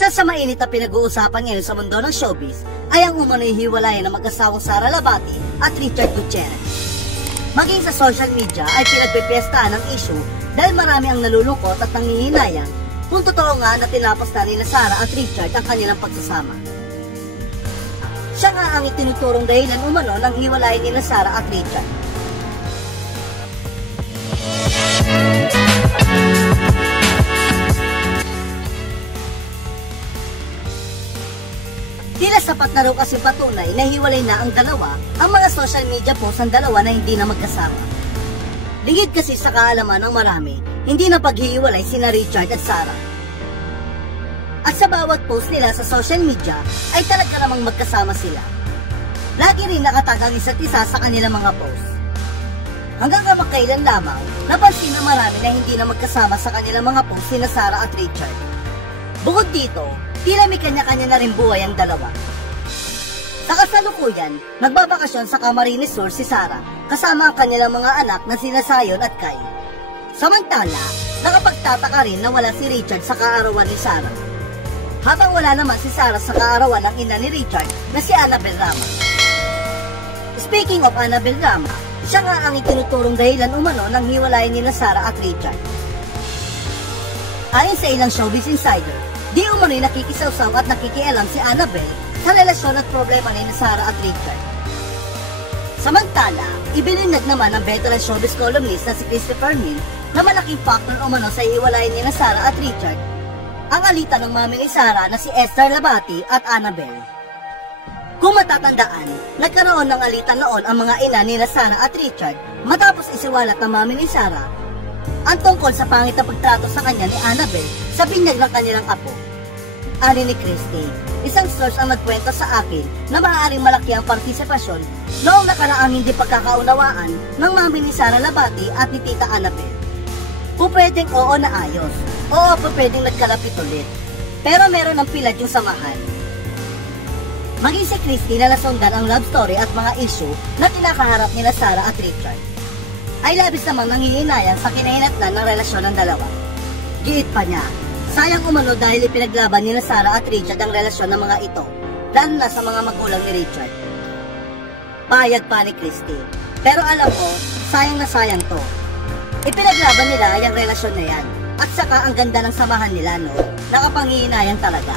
Isa sa mainit na pinag-uusapan ngayon sa mundo ng showbiz ay ang umano'y hiwalayan ng mag-asawang Sara Labati at Richard Gutierrez. Maging sa social media ay pinagpipiestahan ng issue dahil marami ang nalulungkot at nangihinayang kung totoo nga na tinapos na nila Sara at Richard ang kanilang pagsasama. Siya nga ang itinuturong dahilan umano ng hiwalayan nila Sara at Richard. Tila sapat na raw kasi patunay na hiwalay na ang dalawa ang mga social media posts ng dalawa na hindi na magkasama. Lingid kasi sa kaalaman ng marami, hindi na paghihiwalay sina Richard at Sara. At sa bawat post nila sa social media ay talaga namang magkasama sila. Lagi rin nakatag ang isa't isa sa kanilang mga posts. Hanggang kamakailan lamang, napansin na marami na hindi na magkasama sa kanilang mga posts sina Sara at Richard. Bukod dito, tila may kanya-kanya na rin buhay ang dalawa. Sa kasalukuyan, nagbabakasyon sa Camarines Sur si Sara kasama ang kanilang mga anak na sina Zion at Kai. Samantala, nakapagtataka rin na wala si Richard sa kaarawan ni Sara. Habang wala naman si Sara sa kaarawan ng ina ni Richard na si Annabel Rama. Speaking of Annabel Rama, siya nga ang itinuturong dahilan umano ng hiwalayan nila Sara at Richard. Ayon sa ilang showbiz insider, di umano'y nakikisawsaw at nakikialam si Annabel sa relasyon at problema ni Sara at Richard. Samantala, ibilinag naman ng veteran showbiz columnist na si Christopher Min na malaking factor umano sa hiwalayan ni Sara at Richard ang alitan ng mami ni Sara na si Esther Labati at Annabel. Kung matatandaan, nagkaroon ng alitan noon ang mga ina ni Sara at Richard matapos isiwalat ng mami ni Sara ang tungkol sa pangit na pagtrato sa kanya ni Annabel sa binyag ng kanilang apo. Ani ni Christy, isang source ang nagkwento sa akin na maaaring malaki ang partisipasyon noong nakaraang hindi pagkakaunawaan ng mami ni Sara Labati at ni Tita Annabel. Kung pwedeng oo na ayos, oo po pwedeng nagkalapit ulit, pero meron ng pilad yung samahan. Maging si Christy na nasundan ang love story at mga issue na kinakaharap nila Sara at Richard, ay labis namang nangihinayang sa kinahinatnan ng relasyon ng dalawa. Giit pa niya, sayang umano dahil ipinaglaban nila Sara at Richard ang relasyon ng mga ito, lalo na sa mga magulang ni Richard. Payag pa ni Christy, pero alam ko, sayang na sayang to. Ipinaglaban nila yung relasyon na yan, at saka ang ganda ng samahan nila, no? Nakapanghihinayang talaga.